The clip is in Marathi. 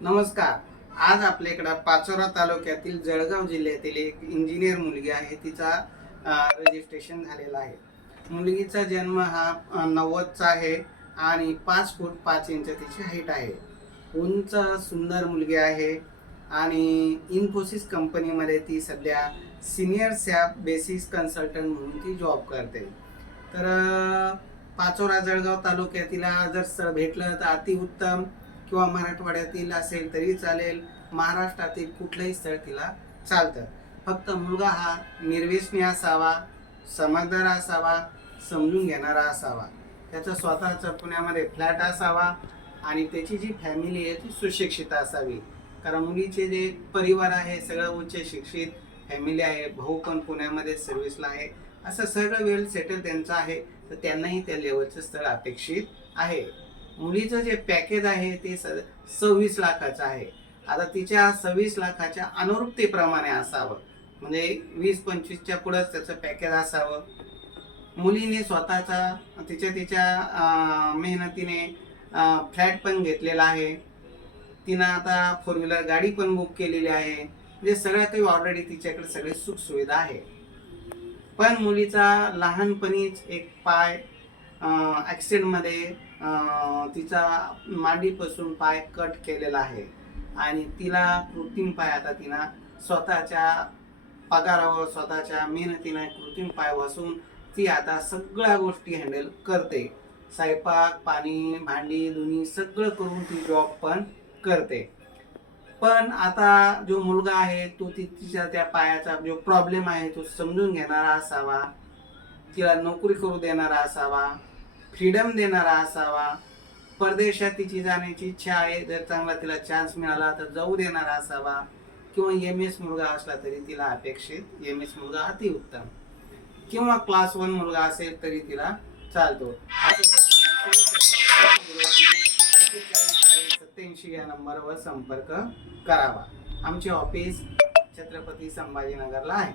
नमस्कार. आज आपल्याकडे पाचोरा तालुक्यातील जळगाव जिल्ह्यातील एक इंजिनियर मुलगी आहे. तिचा रजिस्ट्रेशन झालेला आहे. मुलगीचा जन्म हा 90चा आहे आणि 5 फूट 5 इंच तिची हाईट आहे. उंच सुंदर मुलगी आहे आणि इन्फोसिस कंपनीमध्ये ती सध्या सिनियर सॅप बेसिस कन्सल्टंट म्हणून ती जॉब करते. तर पाचोरा जळगाव तालुक्यातील जर स्थळ भेटलं तर अतिउत्तम, किंवा मराठवाड्यातील असेल तरी चालेल, महाराष्ट्रातील कुठलंही स्थळ तिला चालतं. फक्त मुलगा हा निर्व्यसनी असावा, समजदार असावा, समजून घेणारा असावा, त्याचा स्वतःचा पुण्यामध्ये फ्लॅट असावा आणि त्याची जी फॅमिली आहे ती सुशिक्षित असावी. कारण मुलीचे जे परिवार आहे सगळं उच्च शिक्षित फॅमिली आहे, भाऊ पण पुण्यामध्ये सर्व्हिसला आहे, असं सगळं वेल सेटल त्यांचं आहे. तर त्यांनाही त्या लेवलचं स्थळ अपेक्षित आहे. मुलीचं जे पॅकेज आहे ते 26 लाखाचं आहे. आता तिच्या 26 लाखाच्या अनुरूपतेप्रमाणे असावं, म्हणजे 20-25च्या पुढंच त्याचं पॅकेज असावं. मुलीने स्वतःचा तिच्या मेहनतीने फ्लॅट पण घेतलेला आहे. तिनं आता 4 व्हीलर गाडी पण बुक केलेली आहे. म्हणजे सगळं काही ऑलरेडी तिच्याकडे सगळे सुखसुविधा आहे. पण मुलीचा लहानपणीच एक पाय ॲक्सिडेंटमध्ये तिचा मांडीपासून पाय कट केलेला आहे आणि तिला कृत्रिम पाय आता तिनं स्वतःच्या पगारावर स्वतःच्या मेहनतीने कृत्रिम पाय बसून ती आता सगळ्या गोष्टी हँडल करते. स्वयंपाक, पाणी, भांडी, धुणी सगळं करून ती जॉब पण करते. पण आता जो मुलगा आहे तो तिच्या त्या पायाचा जो प्रॉब्लेम आहे तो समजून घेणारा असावा, तिला नोकरी करू देणारा असावा, फ्रीडम देणारा असावा, परदेशात तिची जाण्याची इच्छा आहे, जर चांगला तिला चान्स मिळाला तर जाऊ देणारा असावा, किंवा MS मुलगा असला तरी तिला अपेक्षित MS मुलगा अतिउत्तम, किंवा क्लास 1 मुलगा असेल तरी तिला चालतो. 87 या नंबरवर संपर्क करावा. आमचे ऑफिस छत्रपती संभाजीनगरला आहे.